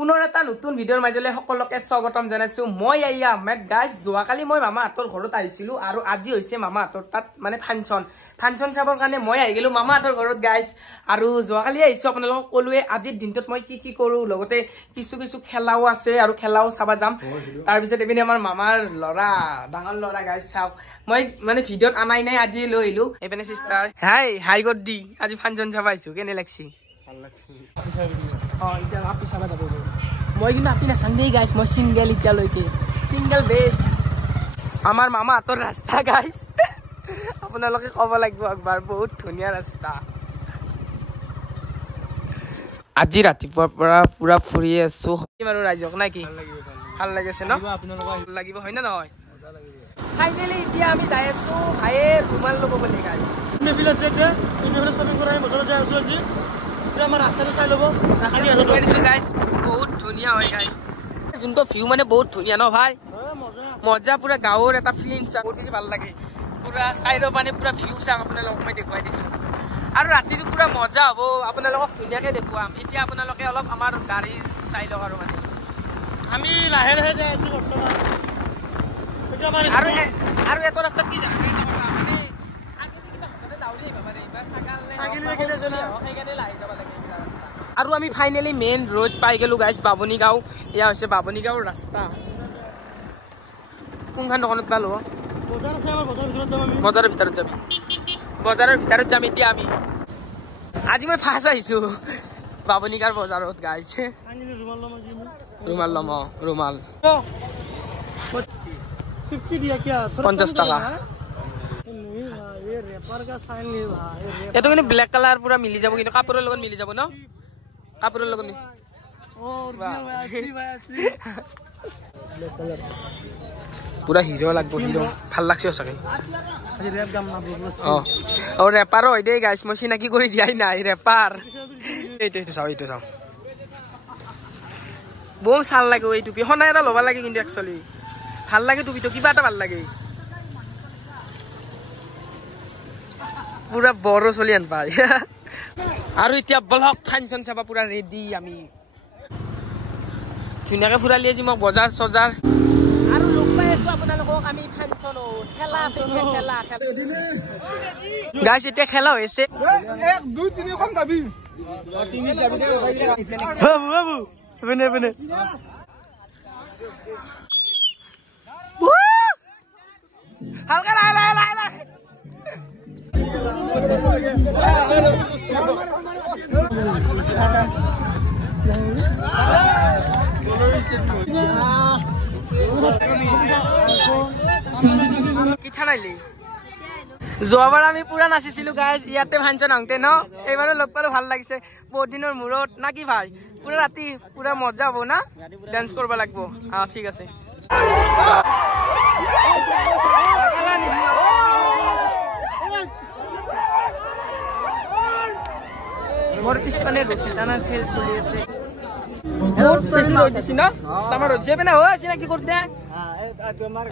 পুনৰ এটা নতুন ভিডিঅ'ৰ মাজলৈ সকলোকে স্বাগতম জনাইছো মই আইয়া আহমেদ গাইস যোৱাকালি মই মামাহঁতৰ ঘৰত আহিছিলো আৰু আজি হৈছে মামাহঁতৰ তাত মানে ফাংচন চাবৰ কাৰণে মই আহি গেলো মামাহঁতৰ ঘৰত গাইস আৰু যোৱাকালি আহিছো আপোনালোকক কলোৱে আজিৰ দিনটোত মই কি কৰো লগতে কিছু খেলাও আছে আৰু খেলাও চাবা যাম তাৰ পিছত এপিনে আমাৰ মামাৰ লৰা ডাঙৰ লৰা গাইস চাওক মই মানে ভিডিঅ'ত আনাই নাই আজি লৈ আহিলো এপিনে সিস্টাৰ হাই গড দি আজি ফাংচন চাবা আহিছো কেনে লাগছি এতিয়া আপি চাবা যাব মই কিন্তু আপি নাচাং দেই গাইছ মই সিংগেল এতিয়ালৈকে সিংগেল বেছ আমাৰ মামাহঁতৰ ৰাস্তা গাইছ আপোনালোকে ক'ব লাগিব একবাৰ বহুত ধুনীয়া ৰাস্তা আজি ৰাতিপুৱাৰ পৰা পুৰা ফুৰি আছো আৰু ৰাইজক নাই কি ভাল লাগিছে ন আপোনালোকক লাগিব হয় না নহয় ফাইনেলি এতিয়া আমি যাই আছো ভাইয়ে ৰুমাল ল'ব বুলি গাইছ মেবিল আছে যে মেবিল শ্বপিং কৰা মজা যাই আছো আজি আমাৰ ৰাস্তাটো চাই ল'ব গাইছ বহুত ধুনীয়া হয় গাইছ যোনটো ভিউ মানে বহুত ধুনীয়া ন ভাই মজা পুৰা গাঁৱৰ এটা ফিলিং চাওক বহুত বেছি ভাল লাগে পুৰা চাইডৰ পানী পুৰা ভিউ চাওক আপোনালোকক মই দেখুৱাই দিছো আৰু ৰাতিটো পুৰা মজা হ'ব আপোনালোকক ধুনীয়াকৈ দেখুৱাম এতিয়া আপোনালোকে অলপ আমাৰ গাড়ী চাই লওক আৰু মানে আমি লাহে লাহে যাই আছো বৰ্তমান আৰু এটা ৰাস্তাত কি যাম মানে আৰু আমি ফাইনেলি মেইন ৰোড পাই গেলো গাইছ বাবনী গাঁও এয়া হৈছে বাবনী গাঁৱৰ ৰাস্তা কোনখন দোকানত পালো বজাৰৰ ভিতৰত যাবি বজাৰৰ ভিতৰত যাম এতিয়া আমি আজি মই ফাৰ্ষ্ট আহিছো বাবনী গাঁৱৰ বজাৰত গাইছ ৰুমাল ল'ম ৰুমাল 50 টকা এইটো কিন্তু ব্লেক কালাৰ পুৰা মিলি যাব কিন্তু কাপোৰৰ লগত মিলি যাব ন কাপোৰৰ লগত পুৰা হিৰো লাগব হিৰো ভাল লাগছে সঁচাকে অ ৰেপাৰো হয় দেই গাইছ মই চিনাকি কৰি দিয়াই নাই ৰেপাৰ এইটো চাওঁ বম চাল লাগে এই টুপি সনাই এটা ল'ব লাগে কিন্তু একচুৱেলি ভাল লাগে টুপিটো কিবা এটা ভাল লাগে পুৰা বড় চলি আন পাই আৰু এতিয়া ব্লক ফাংচন চাবা পুৰা ৰেডি আমি ধুনীয়াকে ফুৰালি আজি মোক বজাৰ চজাৰ আৰু লগ পাই আছো আপোনালোকক আমি ফাংচনত খেলা আছে খেলা গাইছ এতিয়া খেলা হৈছে 1 2 3 খন যাবি বাবু বনে হালকা লাই পিঠা নাইলি যোৱাবাৰ আমি পুৰা নাচিছিলো গাইছ ইয়াতে ফাংচন আহোঁতে ন এইবাৰো লগ পালো ভাল লাগিছে বহুত দিনৰ মূৰত না কি ভাই পুৰা ৰাতি পুৰা মজা হ'ব না ডান্স কৰিব লাগিব ঠিক আছে মোৰ পিছপানে ৰছী টানাৰ খেল চলি আছে বহুত বেছি ৰৈ দিছি ন আমাৰ ৰছী এপিনে হৈ আছে কি কৰোঁতে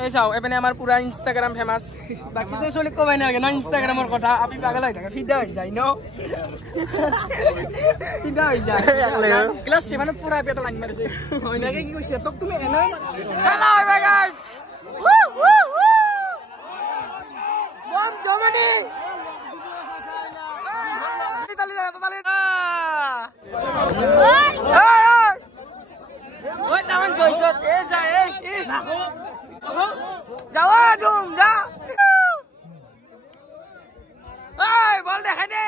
এই চাওঁ এপিনে আমাৰ পুৰা ইনষ্টাগ্ৰাম ফেমাছ বাকীটো চলি ক'বাই নালাগে ন ইনষ্টাগ্ৰামৰ কথা আপি পাগল হৈ থাকে ফিদা হৈ যায় ন ফিদা হৈ যায় ক্লাছ 7ত পুৰা এটা লাইন মাৰিছে হয় নাকি কি কৈছে তোক তুমি এনে হেল্ল গাইস বম জমনি Ôi tao ăn chơi sốt ê ra ê যাও ডুম যা এই বল দেখাই দে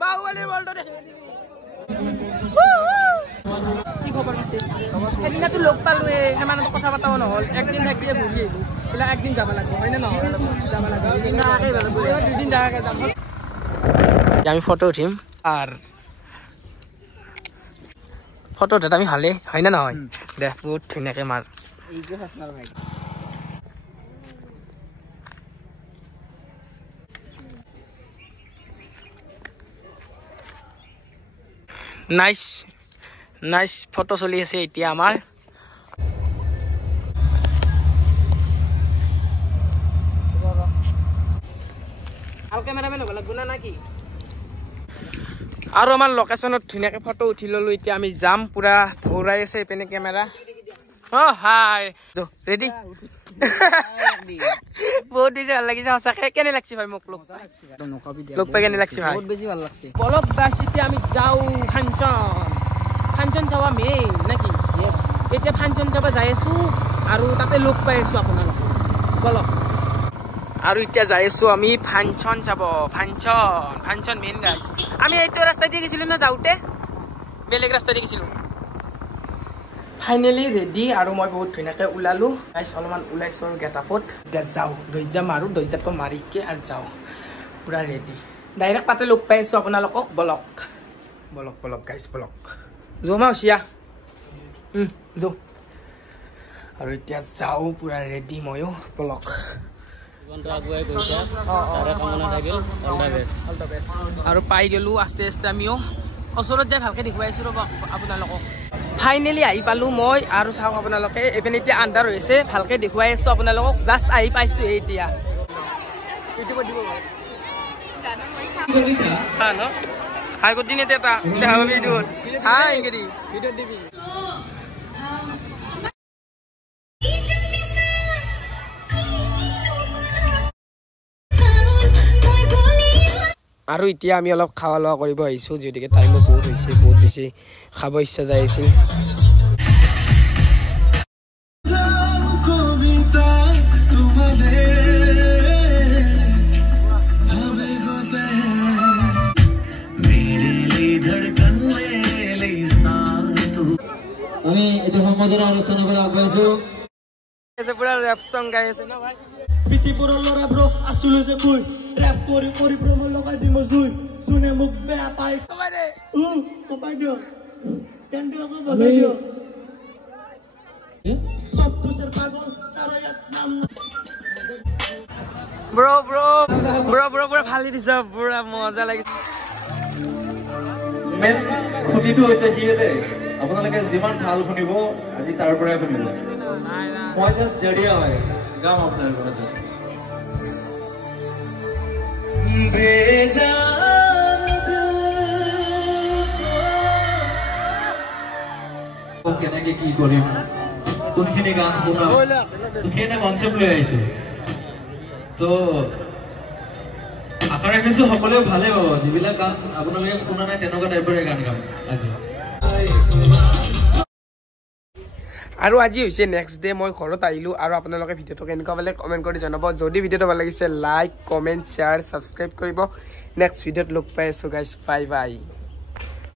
বাহুবলী বলটো দেখাই দিবি কি খবৰ আছে এদিনটো লগ পালোৱে হেমানত কথা পাতাও নহল একদিন থাকিলে ঘূৰি আহিলো এলা একদিন যাব লাগিব হয় না নহয় যাব লাগিব এদিন আগে যাব দুদিন জায়গা যাম আমি ফটো উঠিম আর ফটো এটা আমি ভালে হয় না নহয় দেখ বহুত ধুনীয়াকে মাৰ নাইস ফটো চলি আছে এতিয়া আমাৰ ভাল ক্যামেৰাম্যান হ'ব লাগব না নাকি আৰু আমাৰ লোকেশ্যনত ধুনীয়াকৈ ফটো উঠি ল'লোঁ এতিয়া আমি যাম পূৰা ভৰাই আছে এইপিনে কেমেৰা অ' হাই ৰেডি বহুত বেছি ভাল লাগিছে সঁচাকৈ কেনে লাগছে ভাই মোক লগ পাই কেনে লাগছে ভাই বহুত বেছি ভাল লাগছে বলক দাস এতিয়া আমি যাওঁ ফাংচন চাব মেইন নেকি য়েছ এতিয়া ফাংচন চাব যাই আছোঁ আৰু তাতে লগ পাই আছোঁ আপোনালোক বলক আৰু এতিয়া যাই আছোঁ আমি ফাংচন চাব ফাংচন মেইন গাইছ আমি এইটো ৰাস্তা দি গৈছিলোঁ না যাওঁতে বেলেগ ৰাস্তা দি গৈছিলোঁ ফাইনেলি ৰেডি আৰু মই বহুত ধুনীয়াকৈ ওলালোঁ গাইছ অলপমান ওলাইছোঁ আৰু গেটআপত এতিয়া যাওঁ দৰ্জা মাৰোঁ দৰ্জাটো মাৰিকৈ আৰু যাওঁ পূৰা ৰেডি ডাইৰেক্ট তাতে লগ পাই আছোঁ আপোনালোকক বলক গাইছ বলক যোৱা হৈছিয়া যো আৰু এতিয়া যাওঁ পূৰা ৰেডি ময়ো বলক আৰু পাই গ'লোঁ আস্তে আস্তে আমিও ওচৰত যাই ভালকৈ দেখুৱাইছোঁ ৰ'ব আপোনালোকক ফাইনেলি আহি পালোঁ মই আৰু চাওক আপোনালোকে এইপিনে এতিয়া আন্ধাৰ হৈছে ভালকৈ দেখুৱাই আছোঁ আপোনালোকক জাষ্ট আহি পাইছোঁ এতিয়া হাই গুড দিন এটা দেখা পাবি ভিডিঅ'ত হাই ইংগিৰি ভিডিঅ'ত দিবি আৰু এতিয়া আমি অলপ খোৱা লোৱা কৰিব আহিছোঁ যদিকে টাইমো বহুত হৈছে বহুত বেছি খাব ইচ্ছা যাই আছিল আমি এইটো সম্বোধনা অনুষ্ঠানৰ পৰা আগবাঢ়িছোঁ পুৰা ৰেপ চং গাই আছে ন ভাই পিঠিপুৰৰ ল'ৰা ব্ৰ আছিলো যে কই ৰেপ কৰি কৰি ব্ৰহ্ম লগাই দিম জুই যোনে মোক বেয়া পাই কবাই দিয় কেন্দ্ৰ আকৌ বজাই দিয় সব পুষেৰ পাগল তাৰ এক নাম ব্ৰ পুৰা ফালি দিছ পুৰা মজা লাগিছে মেন খুঁটিটো হৈছে সিহঁতে আপোনালোকে যিমান ভাল শুনিব আজি তাৰ পৰাই শুনিব মই জাষ্ট জৰিয়া হয় গাম আপোনালোকৰ মাজত কেনেকে কি কৰিম কোনখিনি গান শুনাম সেইখিনি কনচেপ্ট লৈ আহিছো তো আশা ৰাখিছো সকলোৱে ভালে পাব যিবিলাক গান আপোনালোকে শুনা নাই তেনেকুৱা টাইপৰে গান গাম আজি আৰু আজি হৈছে নেক্সট ডে মই ঘৰত আহিলোঁ আৰু আপোনালোকে ভিডিঅ'টো কেনেকুৱা পালে কমেণ্ট কৰি জনাব যদি ভিডিঅ'টো ভাল লাগিছে লাইক কমেণ্ট শ্বেয়াৰ ছাবস্ক্ৰাইব কৰিব নেক্সট ভিডিঅ'ত লগ পাই আছোঁ গাইছ বাই বাই